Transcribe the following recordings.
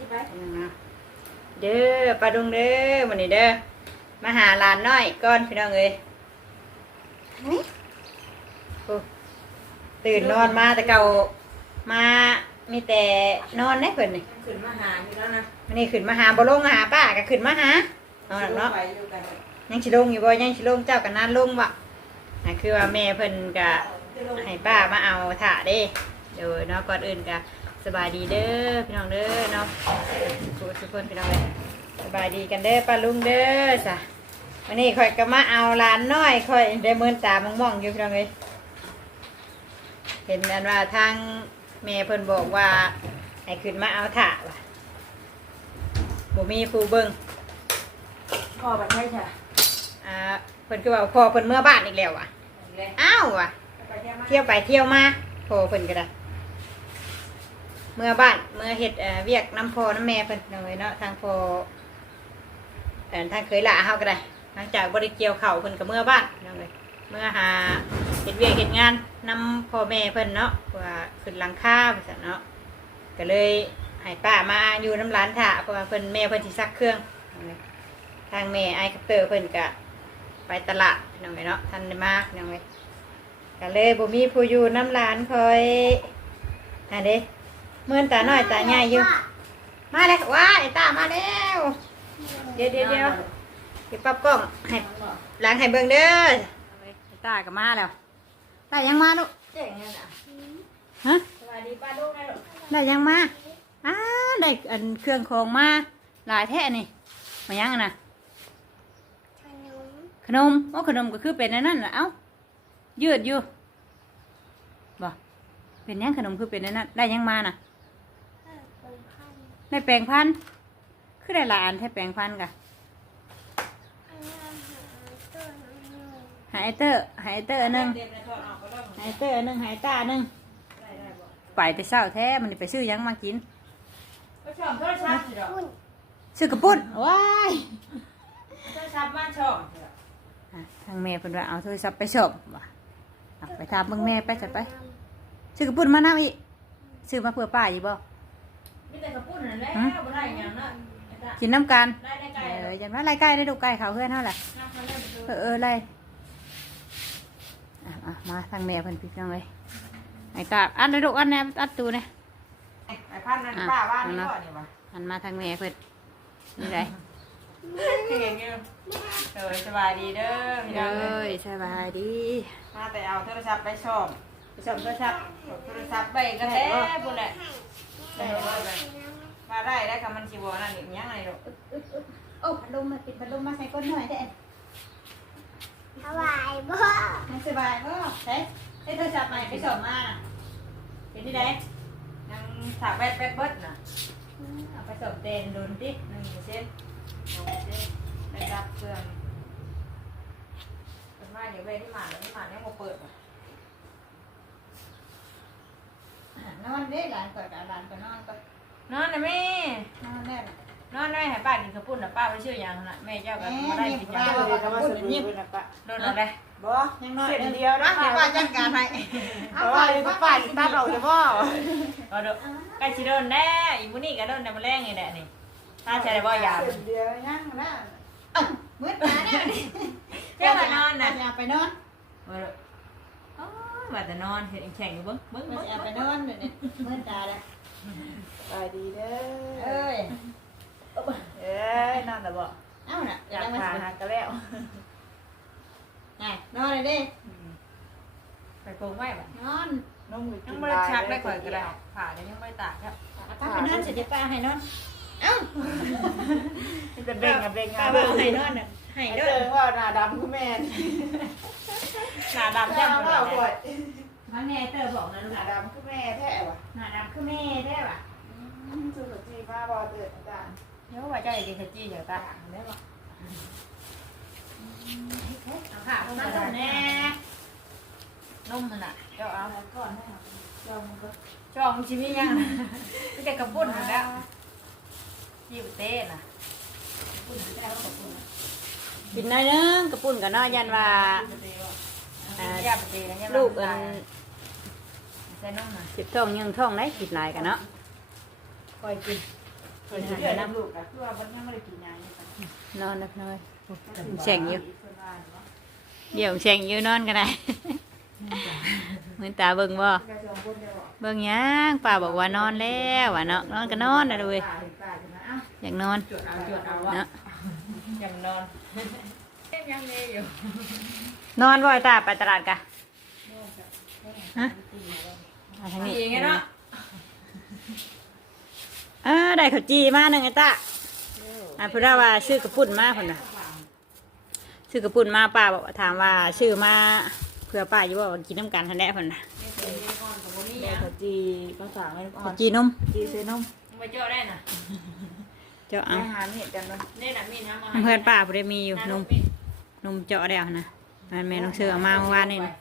สิไปเด้อปลาดุงเด้อวันนี้เด้อมาหาหลานน้อยก่อนพี่น้องเอ้ยโอ้ตื่นนอนมาแต่เก่ามามีแต่นอนได้เพิ่นนี่ขึ้นมาหาอยู่แล้วนะวันนี้ขึ้นมาหาบ่ลงหาป้าก็ขึ้นมาหาเอาล่ะเนาะไปอยู่กันยังสิลงอยู่บ่ยังสิลงเจ้ากันนานลงบ่นั่นคือว่าแม่เพิ่นก็ให้ป้ามาเอาถาเด้เดี๋ยวเนาะก่อนอื่นก็ สบายดีเด้อพี่น้องเด้อเนาะทุกทุกคนพี่น้องเลยสบายดีกันเด้อป้าลุงเด้อจ้ะวันนี้ข่อยก็มาเอาหลานน้อยข่อยได้เมินตามองๆอยู่พี่น้องเลยเห็นอันว่าทางแม่เพิ่นบอกว่าให้ขึ้นมาเอาถาว่ะบ่มีครูเบิ่งพ่อไปใช่ใช่อ่าเพิ่นคือว่าพอเพิ่นเมื่อบ้านอีกแล้วว่ะเลยอ้าวว่ะไปเที่ยวมาเที่ยวไปเที่ยวมาโพเพิ่นก็ได้เมื่อบ้านเมื่อเฮ็ดเวียกน้ำพอน้ำแม่เพิ่นเอาไว้เนาะทางพอทางเคยละเฮาก็ได้หลังจากบ่ได้เกียวเข้าเพิ่นก็เมื่อบ้านเอาเลยเมื่อหาเฮ็ดเวียกเฮ็ดงานน้ำพ่อแม่เพิ่นเนาะว่าขึ้นหลังคาว่าซั่นเนาะก็เลยให้ป้ามาอยู่น้ำร้านถ่าเพราะว่าเพิ่นแม่เพิ่นสิซักเครื่องทางแม่ไอ้คัปเตอร์เพิ่นก็ไปตลาดเอาไว้เนาะทันได้มาเอาไว้ก็เลยบ่มีผู้อยู่น้ำหลานคอยอันเด้ เมื่อนตาน้อยตาใหญ่อยู่ มาแล้วว้าไอ้ตามาแล้ว เดี๋ยวเดี๋ยวเดี๋ยวเดี๋ยวปรับกล้องให้หลังให้เบิ่งเด้อไอ้ตาก็มาแล้วตายังมาลูกเจ๋งเนี่ยนะฮะสวัสดีป้าลูกนะลูกได้ยังมาอ้าได้อันเครื่องของมาหลายแท่นี่มายังอะนะขนมโอ้ขนมก็คือเป็นอันนั่นน่ะเอ้ายืดอยู่บ่เป็นยังขนมคือเป็นอันนั้นได้ยังมาน่ะ ได้แปลงพันธุ์คือได้หลายอันแท้แปลงพันธุ์กะหายเตอร์หายเตอร์อันหนึงเด็กในท้องออกก็ต้องหายเตอร์อันหนึงหายตาอันหนึงได้ได้บ่ไปแต่เช้าแท้มันนี่ไปซื้อหยังมากิน ก็ชอบโทรศัพท์สิดอกซื้อกระปุ้นว้ายโทรศัพท์บ้านชอบสิดอกอะทางแม่เพิ่นว่าเอาโทรศัพท์ไปสอบว่ะเอาไปถามเบิ่งแม่ไปจัดไปซื้อกระปุ้นมานำอีกซื้อมาเพื่อป้าอยู่บ่ มีแต่กระปุ้นนั่นแหละบ่ได้หยังเนาะไอ้ตากินน้ำกันได้ได้ไกลเอเนาะอยันว่าไล่ใกล้ได้ดูใกล้เขาเพื่อนเท่าแหละน้ำเขาเล่นดูเออเออไล่อะอะมาทางแม่เพิ่นพี่น้องเลยไอ้กาบอันได้ดูอันแน่อัดตูเนี่ยไอ้พันนั่นป้าว่านี่บ่นี่บ่อันมาทางแม่เพิ่นนี่ไรเก่งอยู่เออสบายดีเด้อพี่น้องเอ้เอ้ยยสบายดีมาแต่เอาโทรศัพท์ไปซ่อมไปส่งโทรศัพท์โทรศัพท์ไปก็แต่บุญแหละ ได้บ่ได้มาได้ได้คำมันสิบ่นั่นอีกยังไงลูกโอ้พัดลมมาปิดพัดลมมาใส่ก้นหน่อยเด้สบายบ่ไม่สบายบ่ใช่ใช้โทรศัพท์ใหม่ไปส่งมาเป็นที่ไหนยังถากแบดแบดเบิดน่ะเอาไปส่งเต็นโดนติหนึ่งเส้นสองเส้นได้รับเครื่องเป็นว่าเดี๋ยวเวที่หมาแล้วที่หมาเนี่ยมาเปิดว่ะ นอนเด้หลานก่อนกับหลานก็นอนก่อนนอนนะแม่ นอนแน่น่ะนอนได้ให้ป้ากินข้าวปุ้นนะป้าไม่เชื่อยังนะแม่เจ้าก็มาได้กินยังแม่ก็มาสนุกโดนอะไรบ่ยังนอนเส้นเดียวนะเดี๋ยวว่าจัดการให้เพราะว่าอยู่กับป้าสิตัดออกเฉพาะก็โดนใกล้ชิโดนแน่อีบุนี่ก็โดนแต่มาแรงไงแหละนี่ถ้าใช้ได้บ่ยาเส้นเดียวยังนะเอ้ามืดตาเนี่ยเจ้าก็นอนนะอย่าไปนอนว่าโดนโอ้ย ว่าแต่นอนเห็นแข่งอยู่เบิ้งเบิ้งมันเบิ้งอย่าไปนอนเดี๋ยวนี้มืดตาเลยสบายดีเด้อเอ้ยเอ้ยนั่นน่ะบ่เอ้าน่ะอยากกอายมาพาสิหาก็แล้วไงนอนเลยดิไปโกงไว้บ่นอนนมยังไม่ได้ชักได้ข่อยก็ได้ผ่าก็ยังไม่ตากครับป้าไปนอนเสร็จเดี๋ยวป้าให้นอนเอ้าจะเบ่งกับเบ่งป้าอะว่าให้นอนน่ะให้ให้เด้เด้ออว่าหน้าดำคือแม่นหน้าดำหแจ่น้ามเลว่ายปวดมันแม่เตอร์บอกนะลูกหน้าดำคือแม่แท้ว่ะหน้าดำคือแม่ได้ป่ะอืมสุดจีมาบ่เด้ออาจารย์เดี๋ยวว่าเจ้าจะกินขจีเดี๋ยวตาได้บ่เอาค่ะมาส่งแน่นมมันอะ เจ้าเอาเอาก่อนให้เอาเจ้ามันก็จองชิมิยังไม่แต่กระปุ้นหมดแล้วยิ้วเต้น่ะ กินน้อยนึงกระปุ่นกับน้อยยันว่าอ่าย่าไปตีนะย่าลูกอันใส่นมน่ะสิบท้องยังท้องได้กินหลายกันเนาะคอยกินเปิดเดือดน้ำลูกอะคือว่ามันยังไม่ได้กินยาเนี่ยค่ะนอนนักน้อยแช่งอยู่เดี๋ยวแช่งอยู่นอนก็ได้เหมือนตาเบิ่งบ่แค่สองคนเดียวอะเบิ่งหยังป้าบอกว่านอนแล้วว่าเนาะนอนก็นอนนะเลยป้าเห็นป้าใช่ไหมอ้าวอยากนอนจดเอาจ ดเอาว่าเนาะยังนอนยังเลยอยู่นอนบ่ไอ้ตาไปตลาดกะฮะมาทางนี้ดีไงเนาะอ่าได้ข้าวจีมาหนึ่งไอ้ตาอ่าพูดว่าชื่อกระปุ่นมาคนน่ะชื่อกระปุ่นมาป้าบอกว่าถามว่าชื่อมาเพื่อป้าอยู่ว่ากินน้ำกันทันแน่คนน่ะไม่เคยเรียนก่อนกับบ่มีแม่อะขจีภาษาไม่อ่อข้าวนจีนมจีเซนมมาเจาะได้น่ะ เจาะเอาอาหารเห็ดกันเลยนี่น่ะมีน้ำมาเพื่อนป้าพอได้มีอยู่นมนมเจาะแล้วนะมันแม่น้องเชื่อเอามาเมื่อวานนี่นะ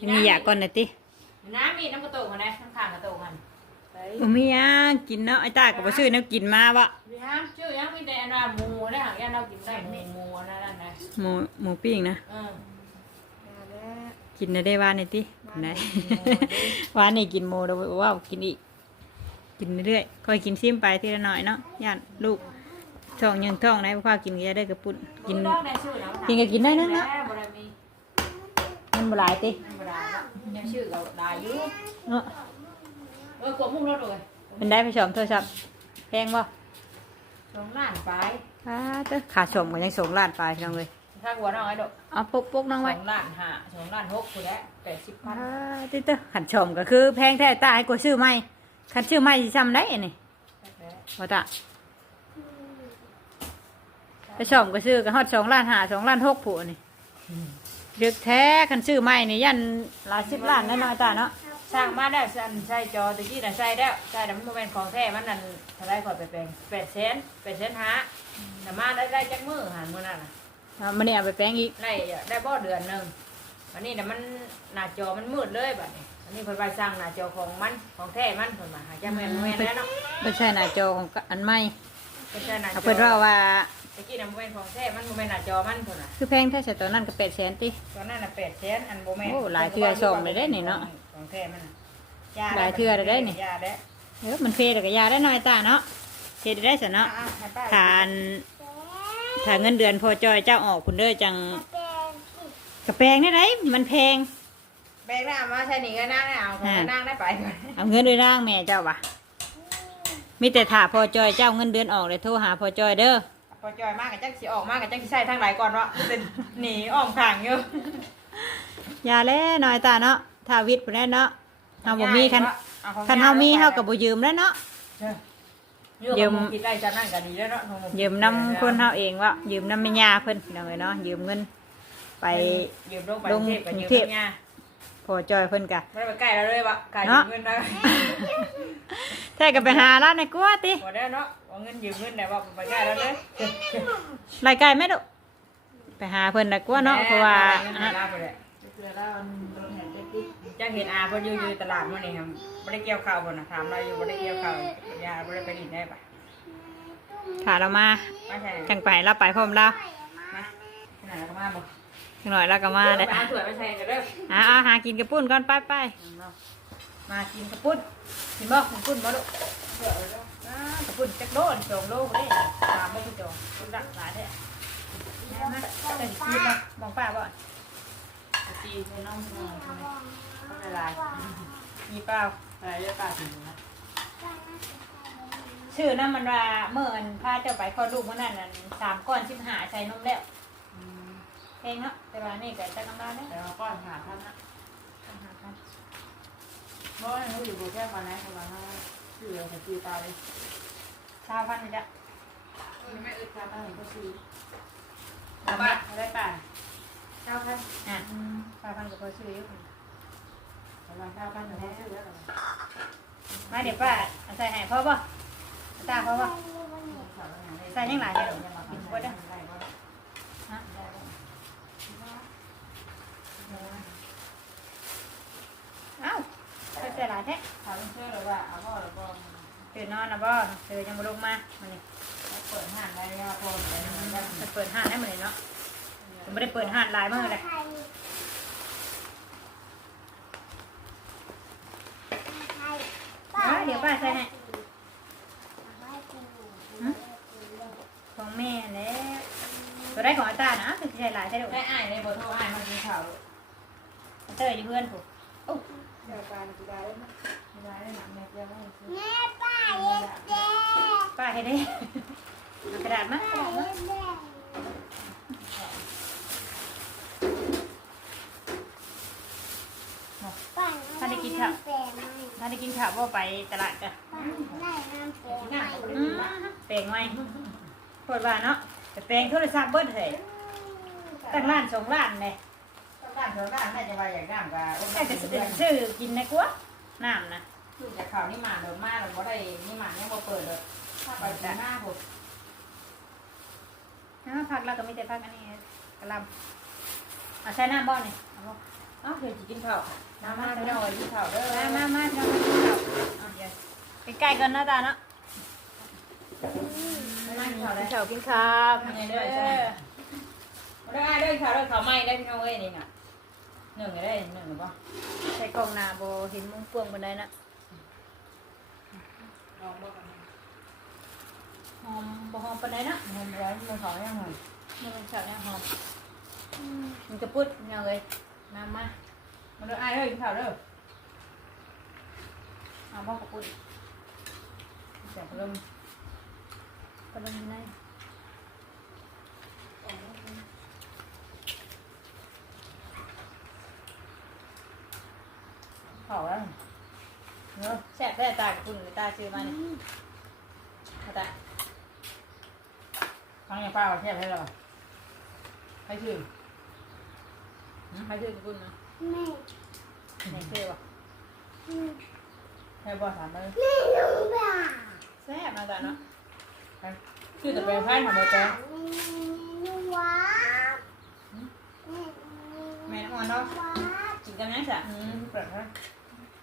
ยังมีอยากก่อนหน่อยติน้ำมีน้ำกระโตกมาได้ข้างๆกระโตกกันไปบ่มีหยังกินเนาะไอ้ตาก็บ่ซื้อแนวกินมาบ่พี่ฮะชื่อยังมีแต่อันว่าหมูได้หางยันเรากินได้หมูหมูนั่นนั่นนะหมูหมูปิ้งนะเออแล้วกินได้ได้วานนี่ติได้วานนี่กินหมูเดี๋ยวว้าวกินอีก กินเรื่อยๆค่อยกินซิมไปทีละหน่อยเนาะย่านลูกท้องยังท้องไหนบ่พากินก็จะได้กระปุ่นกินดอกได้ชื่อแล้วกินก็กินได้นั่นเนาะบ่ได้มีมันบ่หลายติบ่ได้ยังชื่อก็ได้อยู่เนาะเออกดมุ้งรถเลยเป็นได้ไปชมโทรศัพท์แพงบ่สองล้านไปอ้าเด้อขาชมก็ยังส่งล้านปลายพี่น้องเลยถ้าหัวน้องไอ้ดอกเอาปุ๊กปุ๊กน้องสไว้องล้านห้าสองล้านหกคุณแล้วแปดสิบพันอ่าติเตอขันชมก็คือแพงแท้ตาให้กดซื้อใหม่ ขันซื้อใหม่สิซ้ำได้อันนี่บ่ตาไปชมก็ซื้อก็ฮอดสองล้านห้าสองล้านหกผู้อันนี่ดึกแท้ขันซื้อใหม่นี่ยันหลายสิบล้านแน่นอนตาเนาะสร้างมาได้สันใส่จอตะกี้น่ะใส่แล้วใส่แต่มันบ่เป็นของแท้มันนั่นเท่าไรก่อนไปแปลงแปดเซนแปดเซนหาแต่มาได้ได้จักมือหันมือนั่นน่ะเอามันนี่เอาไปแปลงอีก ได้ได้บ่เดือนหนึ่งวันนี้แต่ะมันหน้าจอมันมืดเลยบัดนี้ อันนี้เพิ่นไปสร้างหน้าจอของมันของแท้มันเพิ่นมาหาจังแม่นบ่แม่นแล้วเนาะไม่ใช่หน้าจอของอันใหม่ไม่ใช่หน้าจเอาอเพิ่นว่าว่าตะกี้น่ะบ่แม่นของแท้มันบ่แม่นหน้าจอมันเพิ่นน่ะคือแพงแท้แต่ตอนนั้นก็เป็ดแสนติ ตอนนั้นน่ะ8แสนอันบ่แม่นโอ้หลายเทื่อส่งเลยเด้นี่เนาะของแท้มันน่ะหลายเทื่อเลยเด้นี่ ยาได้เออมันเพลแต่ก็ยาได้น้อยตาเนาะเฮ็ดได้ซะเนาะอะให้ป้าทานถ้าเงินเดือนพอจอยเจ้าออกคุณเด้อจังกระแปลงได้ไรมันแพง แบงค์น่ะเอามาใช้หนีก็นั่งได้เอาของอ่านั่งได้ไปก่อนเอาเงินด้วยร่างแม่เจ้าวะมีแต่ถ้าพอจอยเจ้าเงินเดือนออกเลยโทรหาพอจอยเด้อพอจอยมากกับจักสิออกมากกับจักสิใส่ทางไหนก่อนวะเป็นหนีอ้อมข้างอยู่อยาแล้วน้อยตาเนาะถ้าวิทย์พุ่นแน่เนาะเฮาบ่มีคันอของคันเฮามีย่เฮาก็บ่ยืมแล้วเนาะเยืยืมมคิดได้จะนั่งก็ดีแล้วเนาะของผยืมนํคนเฮาเองว่ายืมนำแม่ย่าเพิ่นพี่น้องเอ้ยเนาะยืมเงิน ไปยืมลงไปลงเทพกับกรุยืงมเทพเงี้ย พอจอยเพิ่นกะไม่ได้ไปใกล้แล้วเลยวะกายยืเนาะมเงินได้แท้ก็ไปหาร้านในกลัวติหมดแล้วเนาะเอาเงินยืมเงินได้ว่าไปใกล้แล้วเลยรายการแม่ดุไปหาเพิ่นน่ะกลัวเนาะเพราะว่าเงินอะลาไปเลยเสือแล้วมันโดนแผ่นเจ็บดิจังเห็นอาเพิ่นอยู่อยู่ตลาดมื้อนี้ครับบ่ได้เกี่ยวข้าวเพิ่นน่ะถามเราอยู่บ่ได้เกี่ยวข้าวยาบ่ได้ไปดินได้ปะขาเรามาไม่ใช่จังไปเราไปพร้อมเรามาขนาดเราก็มาบ่จัง หน่อยเราก็มาไปเด้อเอาถ้วยไปใส่กันเด้ออ่าเอาหากินกระปุ้นก่อนไปไปมากินกระปุ้นกินบ่กระปุ้นบ่ลูกอ่ากระปุ้นจักโลนสองโลบ่ได้สามโลพี่โจคุณรักหลายแท้มามาจะสิกินบ่มองป้าบ่จีให้น้องหน่อยทำไมก็ละลายมีเปล่าอะไรจะตาถึงนะชื่อนั่นมันว่าเมื่อวันพาเจ้าไปคลอดลูกเมื่อนั้นนั่นสามก้อนสิบหาใส่นมแล้วเพลงเนาะแต่ว่านี่ก็จะน้ำลายเนี่ยแต่เราก็หาท่านนะเพราะว่าเราอยู่บูแค่มานะประมาณว่าเสือขจีตาเลยชาวพันธุ์นี่จ้ะไม่อึดครับอะไรก็คือทำเนี่ยได้ป่ะชาวพันธุ์อะชาวพันธุ์ก็พอชื่ออยู่ประมาณเก้าพันถึงห้าสิบแล้วมาเดี๋ยวป้าเอาใส่ให้พ่อป่ะตาพ่อป่ะใส่ยังหลายเลยกินบ่ได้ เอาเธอเจอหลายแท้ถามเชื่อหรือว่าอาพ่อหรืบ่เจอนอนนะบ่เจอยังบ่ลงมามานี่เปิดห้างได้แล้พ่มันจะเปิดห้างได้มานี่เนาะผมไม่ได้เปิดห้านลายมื้อเลยเดี๋ยวป้าใส่ให้ของแม่แล้วตัวแรกของอาตานะคือใส่หลายใช่หรือไม่อายในบทโทรอายมากินข้าว เตอร์อยู่เพื่อนผมเดี๋ยวการกีฬาได้ไหมกีฬาได้หนักแม่เดียวไม่ซื้อแม่ป้าเย็ดเด้ป้าให้ได้เอากระดาษมาป้าเย็ดเด้ป้าแปลงไหมถ้าได้กินข้าวว่าไปตลาดกันป้าได้น้ำแปลงไหมอืมแปลงไว้โคตรว่าเนาะแต่แปลงโทรศัพท์เบิ้ลเลยตั้งร้านสองร้านเลย ด้านเถอะด้านน่าจะว่าอย่างน้ำกับแต่จะซื้อกินนะกัวน้ำนะคือจากข่าวนี่มาเดิมมาเราบ่ได้นี่มายังบ่เปิดเลยถ้าไปแต่หน้าผมน้ำพักเราก็ไม่ได้พักอันนี้กระลำเอาใช้น้ำบ่อนี่เอาบ่อ้าวเดี๋ยวจะกินข้าวมามาพี่น้อยกินข้าวเด้อมามามาเรามากินข้าวเอาเดี๋ยวใกล้ๆกันนะตาเนาะมานั่งกินข้าวกิได้นข้าวกินข้าวทำไงเด้อใช่ได้เด้อข้าวเด้อข้าวไหม้ได้พี่น้องเอ้ยนี่น่ะ หนึ่งได้หนึ่งหรือเปล่าใส่กล่องหนาโบเห็นมุ้งพวงบนไดนะลองบอกกันหอมบ่หอมปานใดนะหนึ่งร้อยมันขอยังไงมันเป็นชาวเนี่ยหอมมันกระปุดเงาเลยน้ำมามาเด้ออ้ายเด้อกินข้าวเด้อเอาพ่อกระปุดเสียงเริ่มกระลงที่ไหน เผาแล้วเนาะแซ่บได้ตากระปุดหรือตาซื้อมานี่เอาตาฟังอย่างป้าแค่ให้เราให้ชื่อใครซื้อกระปุดมาแม่ไหนซื้อวะให้บ่ถามเลยแม่ลุงบ้าแซ่บมาตาเนาะชื่อแต่เป็นไพ่ทำมาแจ้งลุงว้าแม่น้ำมันเนาะว้ากินกันยังจ้ะอืมเปิดให้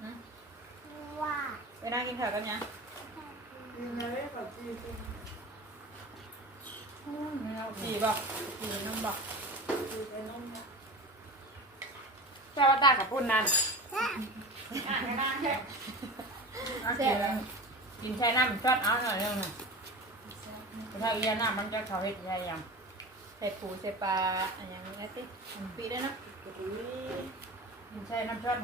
ว้าเวลากินข้าวกันยังกินอะไรแบบที่สี่บอกกินนมบอกคือไอ้น้องนะเจ้าว่าตากับปุ่นนั่นแม่อะให้นั่งแค่เอาเสร็จแล้วกินแค่น้ำชอดเอาหน่อยนึงนะถ้าอีน้ำมันจะเขาเห็ดยังยังใส่ปูใส่ปลาอันยังนี้สิปีได้นะกระตุ้ยกินแค่น้ำชอด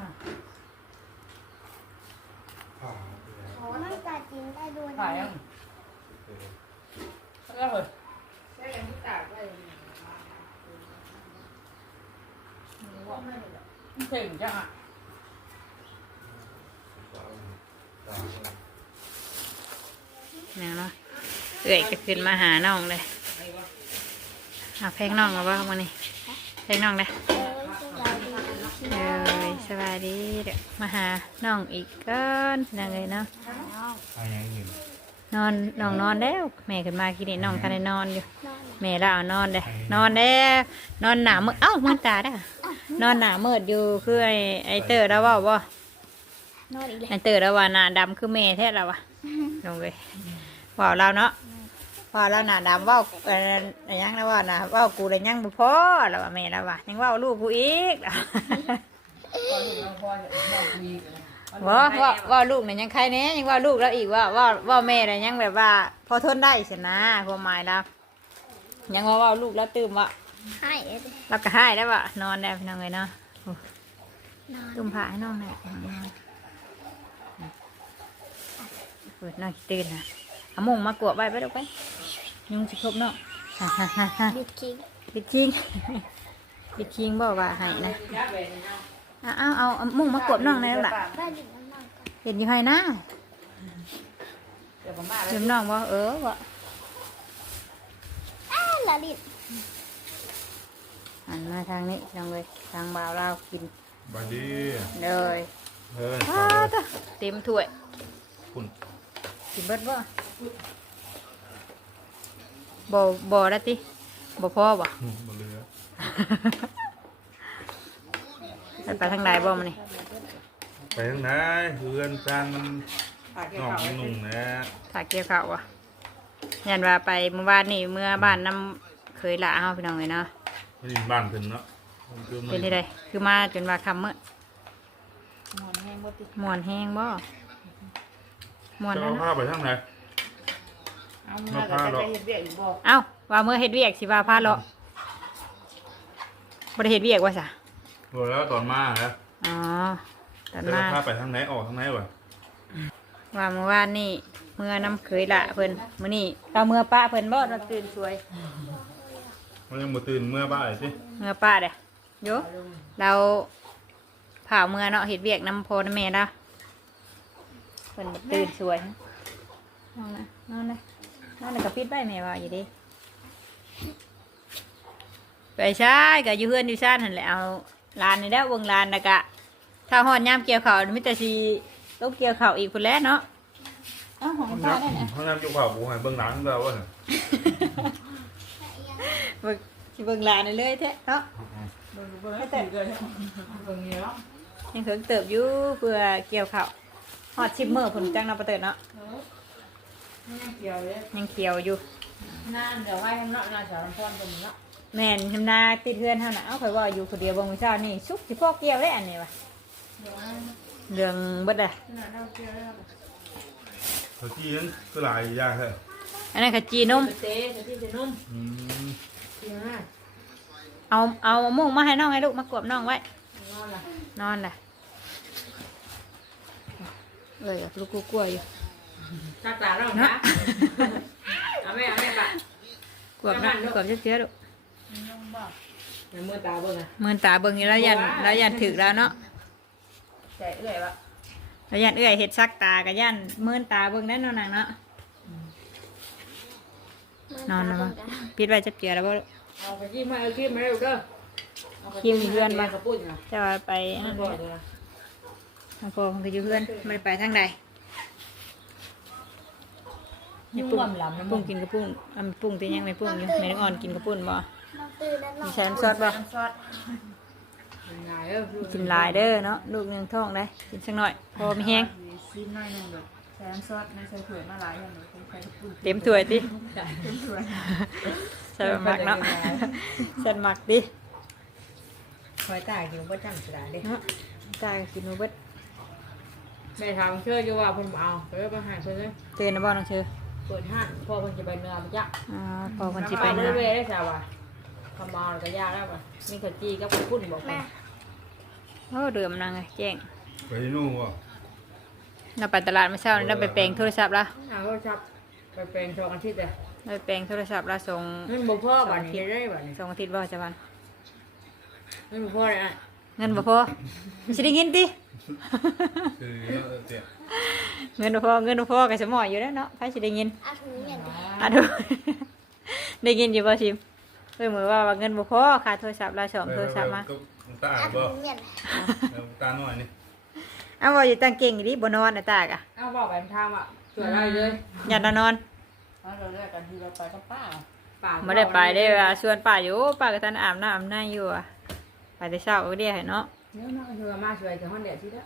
ค่ะมันจะกินได้ด้วยถ่ายยังแล้วเหรอแค่ยังไม่ตากได้ถึงจังอะเนี่ยเนาะเอื่อยก็ขึ้นมาหาน้องเลยหาแพงน้องมาว่ามานี่แพงน้องเลย ดีเดี๋ยวมาหาน้องอีกก้อนยังไงเนาะเอายังอยู่นอนน้องนอนแล้ว แม่ขึ้นมาคิดนี่น้องทันได้นอนอยู่นอนแม่เราเอานอนเลยนอนแล้วนอนหนามืดเอ้ามืดตาได้ออนอนหนามืดอยู่คือไอ้ไอ้เตอร์แล้วว่าบ่นอนอีกแล้วไอ้เตอร์แล้วว่าหน้าดำคือแม่แท้แล้ววะลงไปว่าเราเนาะว่าเราหน้าดำเว่าเอ่ออะไรยังแล้วว่าหน้าเว่ากูเลยยังบ่พอแล้วว่าแม่แล้วว่ายังเว่าลูกกูอีก ว่าว่าว่าลูกเนี่ยยังใครเนี้ยยังว่าลูกแล้วอีกว่าว่าว่าแม่เนี่ยยังแบบว่า พอทนได้สินะความหมายแล้วยังว่าว่าลูกแล้วตื่มว่าให้เลยเราก็ให้แล้วว่านอนได้พี่น้องเลยเนาะโอ้นอนตุ้มผ้าให้น้องหน่อยเปิดหน่อยตื่นนะเอามุงมากวบไว้ไปลูกไปยุงสิครบเนาะฮ่าฮ่าฮ่าฮ่าบิดคิงบิดคิงบิดคิงบอกว่าให้นะ ยัดเลยเนาะเอาเอาเอามุงมากวบน้องเลยล่ะบ้านดินน้ำนอนก่อนเห็นอยู่ให้นะเดี๋ยวผมมาแล้วเดี๋ยวน้องว่าเออว่าอ้าวละดินหันมาทางนี้น้องเลยทางบ่าวเรากินบายดีเลยเฮ้ยอ้าตะเต็มถ้วยคุณกินเบิดบ่บ่บ่ได้ติบ่พอบ่มาเรือ ไปไปทางใดบ่มันนี่ไปทางไหนเพื่อนจานมันฝากเกี่ยน้วองกับนุ่งนะถ้าเกี่ยวข้าวอะยันว่าไปเมื่อวานนี่เมื่อบ้านน้ำเคยละเฮาพี่น้องเลยเนาะไม่ได้บ้านขึ้นเนาะมันคือมันเป็นที่ใดคือมาจนว่าคำมื้อหมอนแห้งบ่ติดม่วนแฮงบ่ม่วนจะนั่เอานผ้าไปทางไหนเอามือก็จะไปเฮ็ดเวียกอีกบ่เอ้าว่าเมื่อเฮ็ดเวียกสิว่าพาเลาะบ่ได้เฮ็ดเวียกว่าซะ โอ้แล้วตอนมาฮะอ๋อตอนแต่มาว่าพาไปทางไหนออกทางไหนวะว่าเมื่อวานนี่เมื่อน้ำเคยละเพิ่นมื้อนี้เราเมื่อป้าเพิ่นบ่เราตื่นสวยมันยังบ่ตื่นเมื่อบ่ายสิเมื่อป้าเด้โยเราผ่าเมื่อเนาะเฮ็ดเวียกน้ำพอน้ำแม่แล้วเพิ่นบ่ตื่นสวยนอนนะนอนนะนอนแล้วก็ปิดไว้แม่ว่าอยู่ดิไปใช่ก็อยู่เฮือนอยู่ซ่านหั่นแหละเอา ลานนี่แหล้ววงลานแล้วก็ถ้าฮอดยามเกี่ยวข้าวมีแต่สิต้องเกี่ยวข้าวอีกพุ่นแหล้วเนาะเอ้าของห้องป้าน้ได้น่ะำห้องน้ำจุกเผาปูให้เบื้องหลังเราวะเบิ่งสิเบิ่งหลานนี่เลยแท้เนาะ เบิ่งเบิ่งให้ตื่นเลยเบิ่งเนี้ยยังถึงเติบอยู่เพื่อเกี่ยวข้าวฮอดชิมเมอร์ผลจังเนาะประเติดเนาะไม่เกี่ยวเลยยังเขียวอยู่น่าเดี๋ยวไว้ข้างนอกน่าสารพันตรงนี้เนาะ แม่นทำนาติดเทือนเท่าน่ะเอ้าข่อยว่าอยู่คนเดียวเบางมื้อเช้านี่สุกสิพอเกี่ยวได้อันนี้วะเดี๋ยวเรื่องเบิดอะน่าเราเกี่ยวแล้วเขาจี้นั้นก็หลายอย่างเลยอันนั้นขจีนมเต้จะที่จะนุ่มอืมจริงมากเอาเอามะม่วงมาให้น้องให้ลูกมากวบน้องไว้ นอนละนอนล่ะเอ้ยลูกกลัวๆอยู่ตักตาเรานะเอาแม่เอาแม่ปะกวบน้องกวบเชื้อๆลูก ในมือตาเบิ่งอะมือนตาเบิ่งอยู่แล้วยันแล้วยันถึกแล้วเนาะใจเอื้อยวะแล้วยันเอื้อยเฮ็ดซักตากับยันมือนตาเบิ่งนั่นเนาะนางเนาะนอนแล้วมั้งปิดไว้จับเจือแล้วบ่ลูกเอาไปกินมาเอากินมาเร็วเด้อกินมีเพื่อนปะกระปุ้นนะจะว่าไปมันบ่อยเลยนะทางพ่อมันก็อยู่เพื่อนไม่ได้ไปทางใดยุ่งปุ้งว่ำหลำนะปุ้งกินกระปุ้งอันปุ้งตียังไม่ปุ้งอยู่ไม่ได้อ่อนกินกระปุ้นบ่ น้องตื่นแล้วน้อมีงแซนซอสบ่ซอสงายเด้อกินหลายเด้อเนาะลูกยังท้องได้กินสักหน่อยพอมีแห้งซีน้อยนึงแบบแซมซอสไม่ใส่เผือกมาหลายอย่างเลยใส่กระปุ้นเต็มถ้วยติเต็มถ้วยใส่หมักเนาะใส่หมักดิคอยตายอยู่ประจำสุดาเด้เนาะจ่ายก็กินมาเบิดแม่ถามเชื่ออยู่ว่าเพิ่นบ่เอาเพิ่นบ่ให้เพิ่นเลยเตือนนะบ่น้องเชื่อเปิดห้างพ่อเพิ่นจะไปเนื้อไปจ้ะอ๋อพอคนสิไปเนื้เนาะอเวยได้จ้ะว่ะ คำมาก็ยากแล้วว่ะมีขจีกับกระปุ้นบอกแม่โอ้เดือมนางไงแจ้งไปนู่นวะเราไปตลาดเมื่อเช้านี่เราไปแปลงโทรศัพท์ละเอาก็ชับไปแปลงชองอาทิตย์เลยเราไปแปลงโทรศัพท์ละส่งนั่นบ่พ่อบัดนี้ได้บัดนี้ส่งอาทิตย์บ่จะวันนั่นบ่พ่อเลยอะเงินบ่พอสิได้เงินติคือเตี้ยเงินบ่พอเงินบ่พอก็สมอยอยู่แล้วเนาะใครสิได้เงินอาถูเหมียนอะดูได้เงินอยู่บ่ชิม เอ้ยเหมือนว่าว่าเงินบ่พอค่าโทรศัพท์ละสองโทรศัพท์มาตาอาบ่ถูเหมียนตาหน่อยนี่เอาว่าอยู่ตั้งเก่งอีหลีบ่นอนน่ะตากะเอาบอกไปทางอะสวยได้เลยอย่านนอนเอาเราเรียกกันที่เราไปกับป้าป้าบ่ได้ไปได้ว่าชวนป้าอยู่ป้าก็ทันอาบน้ำอาบน้ำอยู่อะไปแต่เช้าก็เรียกให้เนาะเนื้อเนาะเธอมาสวยจะฮ้อนแดดสิเด้อ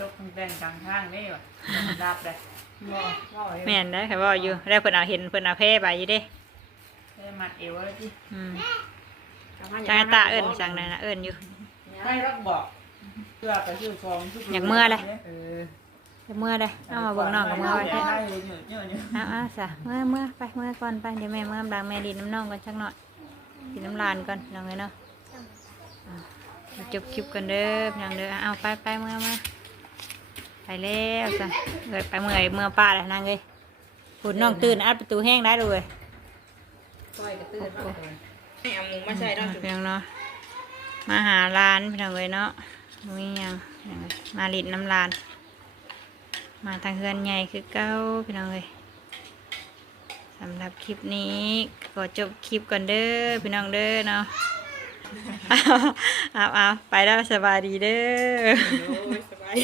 ตกแดงกลางทางนี่ว่ะรับเลย บ่บ่เอาแม่นได้ค่ะว่าอยู่ได้เพิ่นเอาเห็นเพิ่นเอาแพ้ไปอยู่เด้ได้มัดเอวแล้วที่อืมจังหวะจังตาเอิ้นจังนั่นน่ะเอิ้นอยู่ให้รักบอกเพื่อไปซื้อของอยากเมื่อเลย เออจะเมื่อได้เอามาเบิ่งน้องกับเมื่อไว้ได้แท้เลยเยอะเยอะเยอะเอาเอาซะเมื่อเมื่อไปเมื่อก่อนไปเดี๋ยวแม่เมื่อดังแม่ดินน้ำน้องก่อนสักหน่อยกินน้ำลานก่อนน้องเอ้ยเนาะอ่าจบคลิปกันเด้อพี่น้องเด้อเอาไปไปเมื่อมา ไปแล้วจ้ะเอ้ยไปเมื่อยเมื่อป้าแล้วนางเอ้ยพูดน้องตื่นอัดประตูแห้งได้เลยปล่อยกระตื้นมากเลยนี่เอาหมูมาใส่เนาะพี่น้องเนาะมาหาร้านพี่น้องเลยเนาะมีหยังมาลิดน้ำลาน มาทางเฮือนใหญ่คือเก้าพี่น้องเลยสำหรับคลิปนี้ขอจบคลิปก่อนเด้อพี่น้องเด้อเนาะเอาเอาเอาไปแล้วสบายดีเด้อโอ้ยสบาย